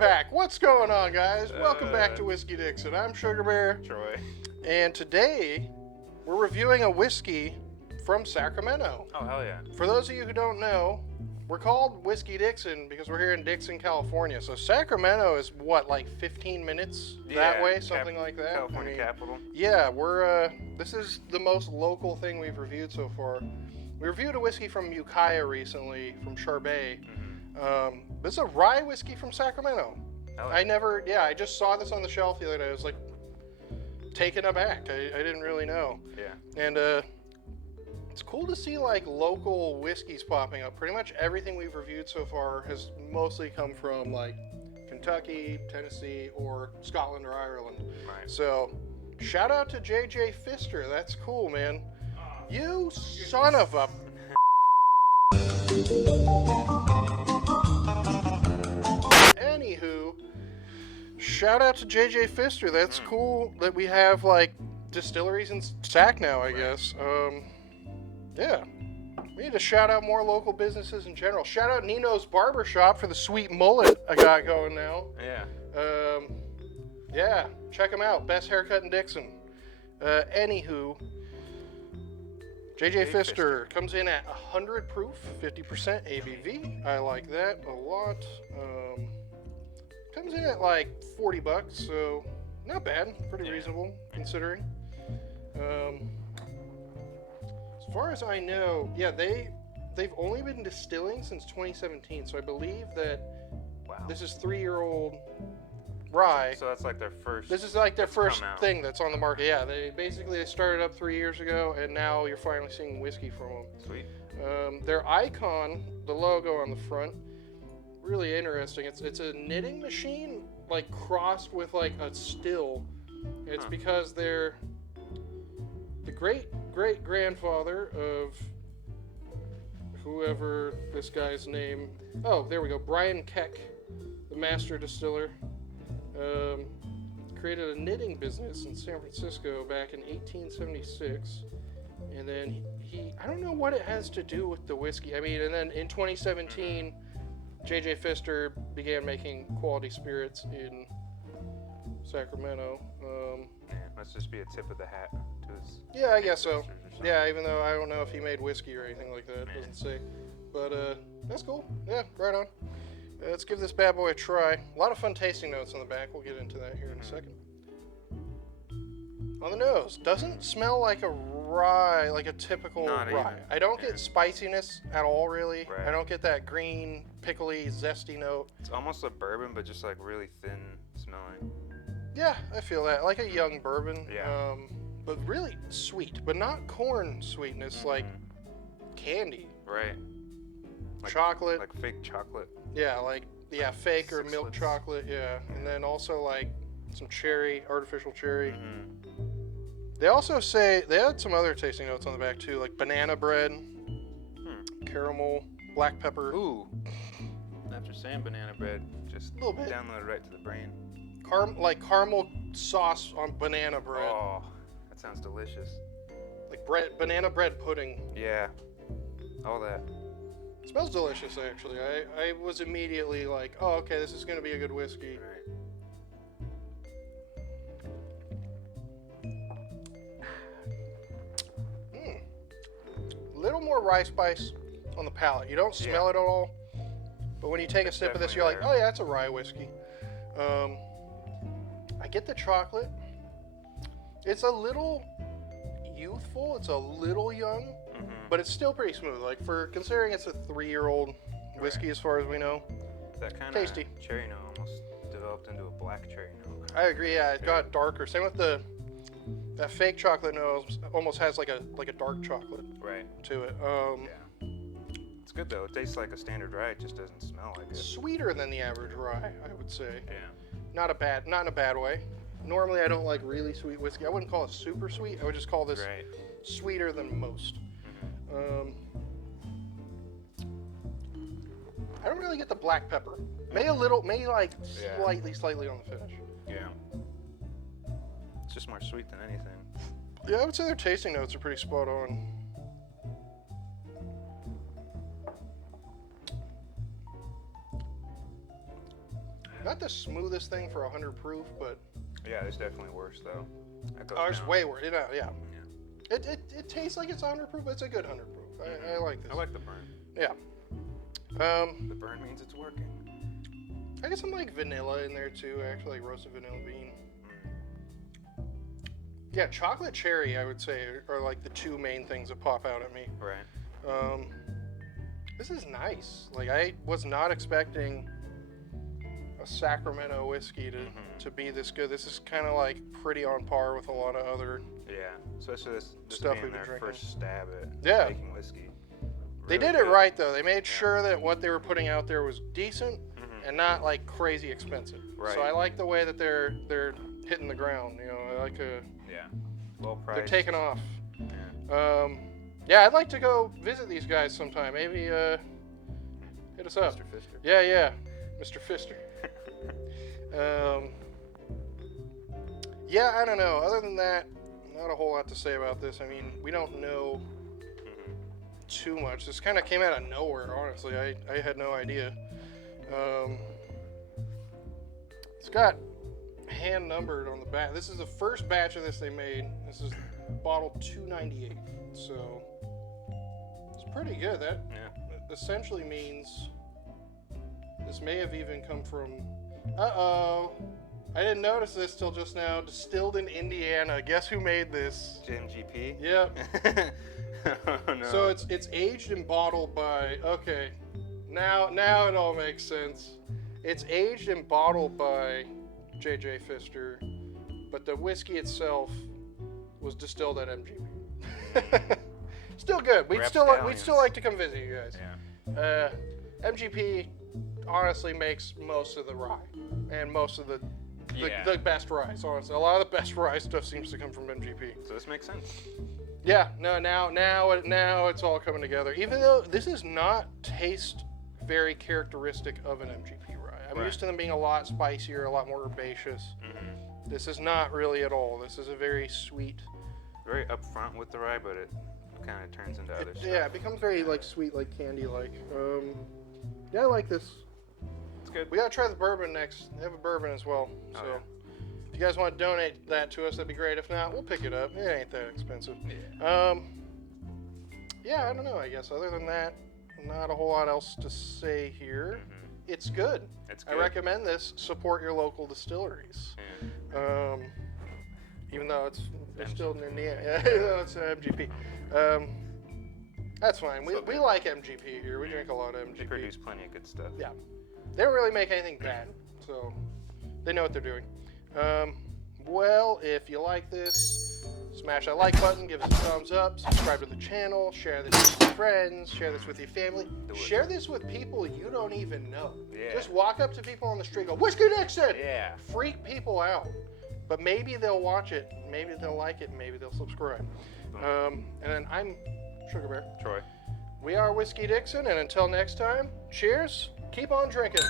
back. What's going on, guys? Welcome back to Whiskey Dixon. I'm Sugarbear. Troy. And today, we're reviewing a whiskey from Sacramento. Oh, hell yeah. For those of you who don't know, we're called Whiskey Dixon because we're here in Dixon, California. So Sacramento is, what, like 15 minutes that way? Something like that? California capital. Yeah, this is the most local thing we've reviewed so far. We reviewed a whiskey from Ukiah recently, from Charbet. This is a rye whiskey from Sacramento. I just saw this on the shelf the other day. I was like taken aback. I didn't really know. Yeah. And it's cool to see like local whiskeys popping up. Pretty much everything we've reviewed so far has mostly come from like Kentucky, Tennessee, or Scotland or Ireland. Right. So shout out to JJ Pfister. That's cool, man. You son of a... Anywho, shout out to JJ Pfister. That's cool that we have like distilleries in Sac now, I guess. Yeah. We need to shout out more local businesses in general. Shout out Nino's Barbershop for the sweet mullet I got going now. Yeah. Yeah, check them out. Best haircut in Dixon. Anywho, JJ Pfister comes in at 100 proof, 50% ABV. I like that a lot. Comes in at like $40, so not bad. Pretty reasonable considering. As far as I know, yeah, they've only been distilling since 2017, so I believe that this is 3-year-old rye. So that's like their first. This is like their first thing that's on the market. Yeah, they started up 3 years ago, and now you're finally seeing whiskey from them. Sweet. Their icon, the logo on the front, really interesting. It's a knitting machine, like crossed with like a still. It's because they're the great grandfather of whoever this guy's name. Oh, there we go. Brian Keck, the master distiller. Created a knitting business in San Francisco back in 1876, and then he I don't know what it has to do with the whiskey. I mean, and then in 2017, JJ Pfister began making quality spirits in Sacramento. Let's just be a tip of the hat to his. Yeah, I guess so. Yeah, even though I don't know if he made whiskey or anything like that, it doesn't say. But that's cool. Yeah, right on. Let's give this bad boy a try. A lot of fun tasting notes on the back. We'll get into that here in a second. On the nose, doesn't smell like a rye, like a typical rye. I don't get spiciness at all, really. Right. I don't get that green, pickly, zesty note. It's almost a bourbon, but just like really thin smelling. Yeah, I feel that. Like a young bourbon. Yeah. But really sweet, but not corn sweetness, like candy. Right. Like, chocolate. Like fake chocolate. Yeah, fake or milk chocolate, yeah. And then also like some cherry, artificial cherry. They also say, they had some other tasting notes on the back too, like banana bread, caramel, black pepper. Ooh. After saying banana bread, just a little bit. Download right to the brain. Like caramel sauce on banana bread. Oh, that sounds delicious. Like banana bread pudding. Yeah, all that. It smells delicious, actually. I was immediately like, oh, okay, this is going to be a good whiskey. Right. Little more rye spice on the palate. You don't smell it at all, but when you take a sip of this, you're like, oh yeah, that's a rye whiskey. I get the chocolate. It's a little youthful. It's a little young. But it's still pretty smooth. Like considering it's a 3-year-old whiskey as far as we know. That kind of cherry note almost developed into a black cherry note. I agree. Yeah, it got darker. Same with that fake chocolate nose. Almost has like a dark chocolate to it. Yeah. It's good though. It tastes like a standard rye. It just doesn't smell like it. Sweeter than the average rye, I would say. Yeah. Not in a bad way. Normally, I don't like really sweet whiskey. I wouldn't call it super sweet. I would just call this sweeter than most. I don't really get the black pepper. Maybe slightly on the finish. Yeah. It's just more sweet than anything. Yeah, I would say their tasting notes are pretty spot on. Not the smoothest thing for 100 proof, but Yeah, it's definitely worse though. That goes it's down. way worse. Yeah. It tastes like it's 100 proof, but it's a good 100 proof. I like this. I like the burn. Yeah. The burn means it's working. I get some like vanilla in there too, actually, like roasted vanilla bean. Yeah, chocolate cherry, I would say, are like the two main things that pop out at me. Right. This is nice. Like, I was not expecting a Sacramento whiskey to be this good. This is kind of like pretty on par with a lot of other. Yeah, especially this Stuff being we've been their drinking. first stab at making whiskey. They Really did it good. right though. They made sure that what they were putting out there was decent and not like crazy expensive. Right. So I like the way that they're hitting the ground. You know, I like Well priced. they're taking off. Yeah. Yeah, I'd like to go visit these guys sometime. Maybe hit us up. Mr. Pfister. Yeah, Mr. Pfister. Yeah, I don't know. Other than that, not a whole lot to say about this. I mean, we don't know too much. This kind of came out of nowhere, honestly. I had no idea. It's got hand numbered on the back. This is the first batch of this they made. This is bottle 298. So it's pretty good. That essentially means this may have even come from. I didn't notice this till just now. Distilled in Indiana. Guess who made this? MGP? Yep. Oh, no. So it's aged and bottled by. Okay, now it all makes sense. It's aged and bottled by J.J. Pfister, but the whiskey itself was distilled at MGP. Still good. We'd still like to come visit you guys. Yeah. MGP honestly makes most of the rye and most of the best rye. Honestly, a lot of the best rye stuff seems to come from MGP. So this makes sense. Yeah, no, now it's all coming together. Even though this does not taste very characteristic of an MGP rye. I'm used to them being a lot spicier, a lot more herbaceous. This is not really at all. This is a very sweet. Very upfront with the rye, but it kind of turns into other stuff. Yeah, it becomes very like sweet, like candy-like. Yeah, I like this. It's good. We gotta try the bourbon next. They have a bourbon as well. So if you guys want to donate that to us, that'd be great. If not, we'll pick it up. It ain't that expensive. Yeah. Yeah, I don't know. I guess other than that, not a whole lot else to say here. It's good. It's good. I recommend this. Support your local distilleries. Yeah. Even though it's distilled in Indiana. Yeah, it's MGP. That's fine. We like MGP here. We drink a lot of MGP. They produce plenty of good stuff. Yeah. They don't really make anything bad, so they know what they're doing. Well, if you like this, smash that like button, give us a thumbs up, subscribe to the channel, share this with your friends, share this with your family, share this with people you don't even know. Yeah. Just walk up to people on the street, go, Whiskey Dixon! Yeah. Freak people out. But maybe they'll watch it, maybe they'll like it, maybe they'll subscribe. And then I'm Sugarbear. Troy. We are Whiskey Dixon, and until next time, cheers, keep on drinking.